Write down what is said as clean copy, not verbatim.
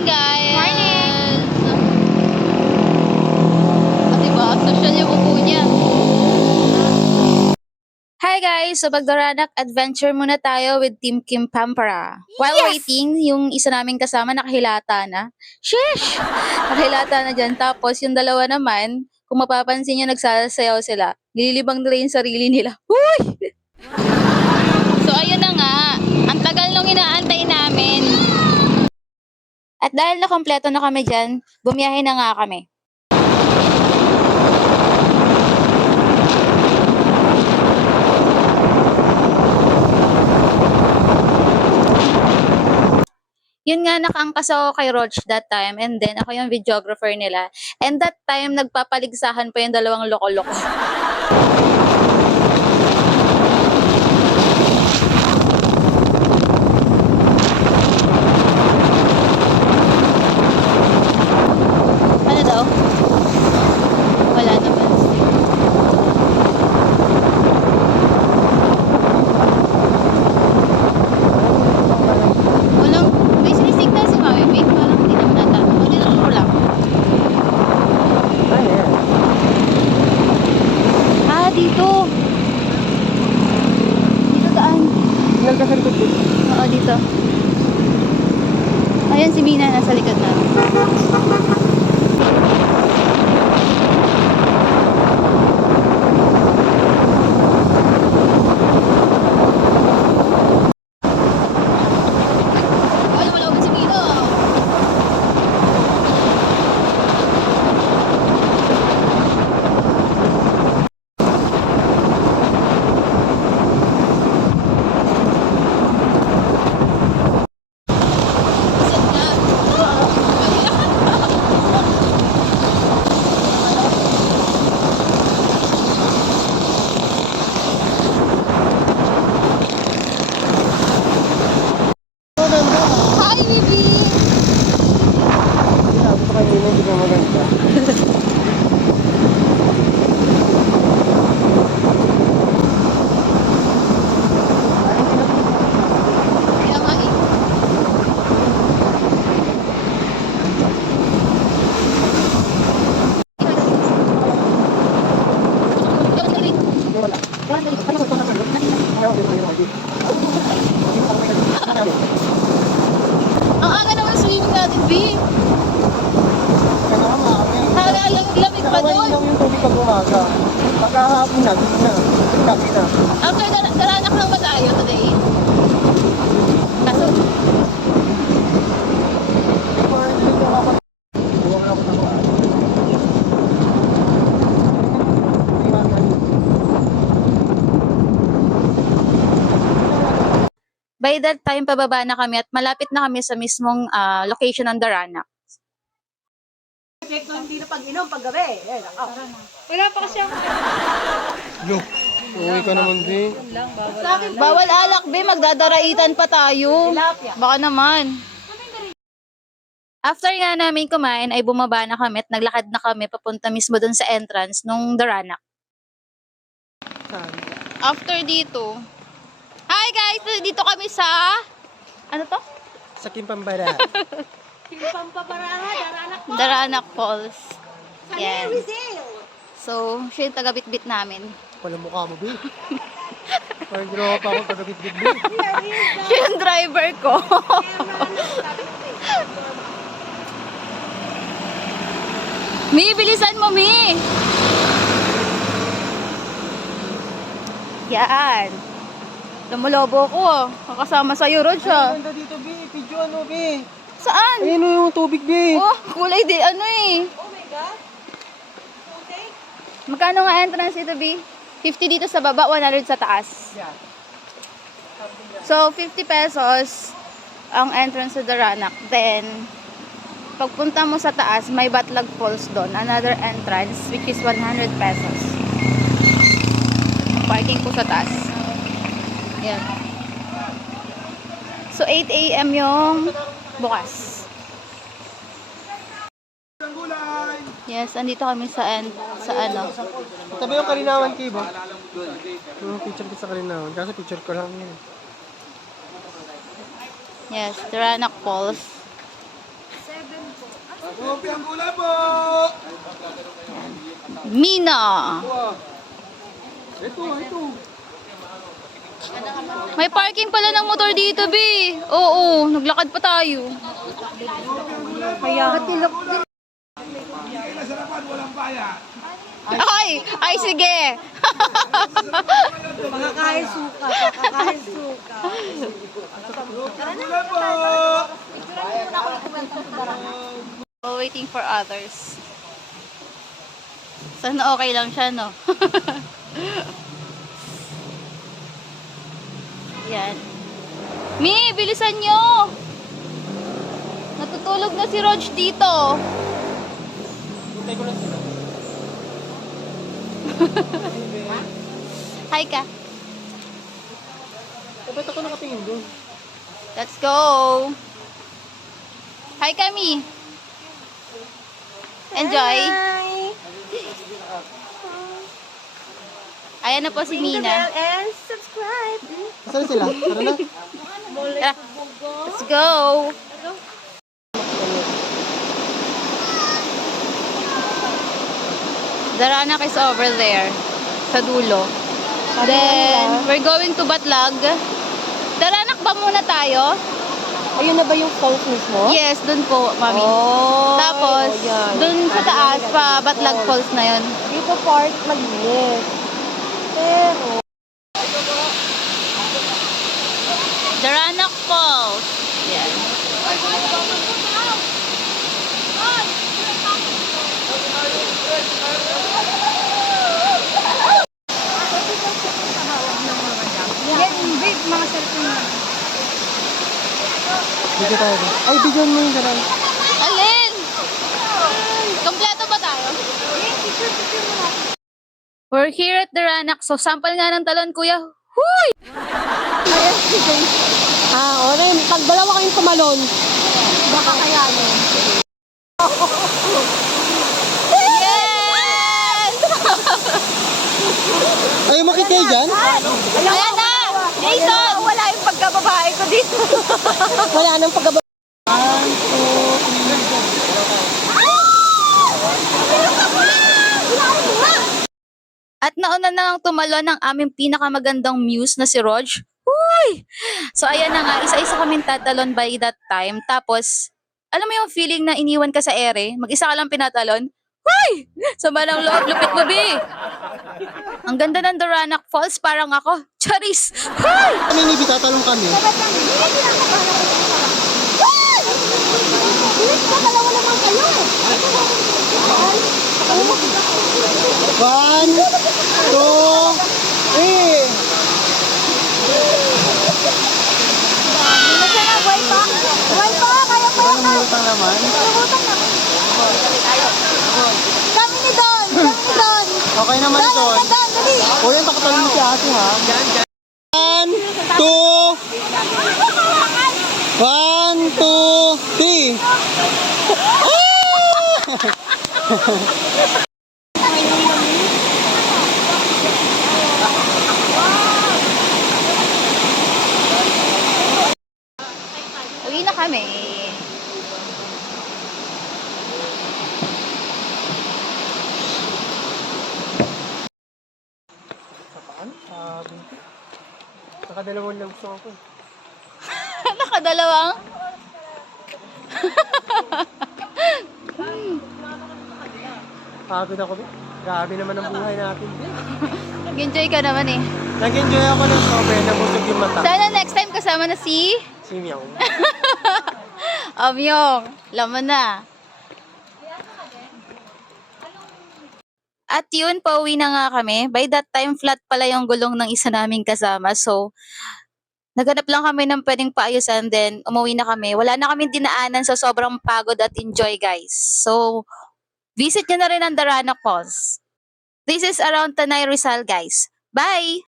morning, guys! Morning! Diba? Social yung upo niya. Hi guys! So Bagdaranak adventure muna tayo with Team Kim Pampara. While waiting, yung isa naming kasama nakahilata na. Sheesh! Nakahilata na dyan. Tapos yung dalawa naman, kung mapapansin nyo, nagsasayaw sila. Nililibang nila yung sarili nila. Uy! So, ayun na nga. Ang tagal nung inaantay namin. At dahil nakompleto na kami dyan, bumiyahe na nga kami. Yun nga, nakaangkas ako kay Roach that time, and then ako yung videographer nila. And that time, nagpapaligsahan pa yung dalawang loko-loko. Ano daw? Wala naman. Walang, may sinisignal si Mami. Wait, parang hindi naman nata. Magdinuro lang. Ah, dito. Dito daan. Oo, dito. Ayan si Mina, nasa likod natin. Ay, wala si Mino. Hi, baby! Kaya nga eh. Ang aga naman swimming natin, B. Lamig pa doon. Yung tubig pag umaga. Pagkahapon na, gusto na. Gabi na. After daranak lang ba tayo today? Kaso, By that time, pababa na kami at malapit na kami sa mismong location ng Darana. Hindi na pag-inom pag-gabi. wala pa kasi ako. Yo, uwi ka naman din. Bawal alak, B. Magdadaraitan pa tayo. Baka naman. After nga namin kumain, ay bumaba na kami at naglakad na kami papunta mismo dun sa entrance nung Darana. After dito. Hi guys! Dito kami sa... Ano to? Sa Kimpambara. Daranac Falls. Yan. So, siya yung taga-bit-bit namin. Wala mukha mo, Bi. Parang ginawa pa akong tagabit-bit, Bi. Siya yung driver ko. Mi, bilisan mo, Mi! Yan. Lumulobo ko. Kakasama sa'yo, Rod, siya. Ang ganda dito, Bi. Video ano, Bi. Saan? Ayun o yung tubig, Bi. Oh, kulay di, ano eh. Oh my God. Okay. Magkano nga entrance ito, B? 50 dito sa baba, 100 sa taas. Yeah. So, 50 pesos ang entrance sa Daranac. Then, pagpunta mo sa taas, may Batlag Falls doon. Another entrance, which is 100 pesos. Parking ko sa taas. Yan. So, 8 a.m. yung bukas. Yes, andito kami sa ano. Tabi yung Kalinawan Cave, ha? Yung picture ko sa Kalinawan. Kaso picture ko lang yun. Yes, Daranac Falls. Mina. Ito. May parking pala ng motor dito, B. Oo, naglakad pa tayo. Ay, sige. Makakain suka, makakain suka. Waiting for others. Sana okay lang siya, no? Yan. Mi, bilisan nyo! Natutulog na si Rog dito. Hintay ko lang sila. Hi ka. Ba't ako nakatingin doon? Let's go. Hi kami. Enjoy. Ayan na po si Mina. And subscribe. Saan sila? Tara na. Tara. Let's go. Daranak is over there. Sa dulo. Then, we're going to Batlag. Daranak ba muna tayo? Ayun na ba yung falls mismo? Yes, dun po, mami. Oh, Tapos, yan. dun sa taas pa, Batlag Falls na yun. Dito park malinis. Pero, Daranak Falls. Yan. Dito tayo. Ay, bigyan mo yung ganun. Alin? Kompleto ba tayo? We're here at Daranak. So, sample nga ng talon, kuya. Huy! Oren, pag dalawa kayong tumalon, baka kayanin. Yes! Ay, makit kayo dyan? Ayan na! Jason! Wala yung pagkababae ko dito. Wala nang pagkababae. At nauna na lang tumalon ang aming pinakamagandang muse na si Rog. Huy! So ayan na nga, isa-isa kaming tatalon by that time. Tapos, alam mo yung feeling na iniwan ka sa ere? Mag-isa ka lang pinatalon? Huy! Sama ng loob, lupit mo, be! Ang ganda ng Daranak Falls, parang ako. Charis! Huy! Kami ni tatalong kami. One, two, three. Anong utang naman? Kami ni Don! Okay naman ito. O yan, takatalong si ate ha. One, two. One, two, three. Uwi na kami. Saan? Binti. Nakadalawang lang gusto ako. Nakadalawang? Pagod ako. Grabe naman ang buhay natin. Nag-enjoy ka naman eh. Nag-enjoy ako ng sobra. Nabusog yung mata. Sana next time kasama na si Si Meow. Amyong. Laman na. At yun, pauwi na nga kami. By that time, flat pala yung gulong ng isa naming kasama. So, naghanap lang kami ng pwedeng paayusan, then umuwi na kami. Wala na kami dinaanan, so sobrang pagod at enjoy, guys. So, visit nyo na rin ang Daranak Falls. This is around Tanay Rizal, guys. Bye!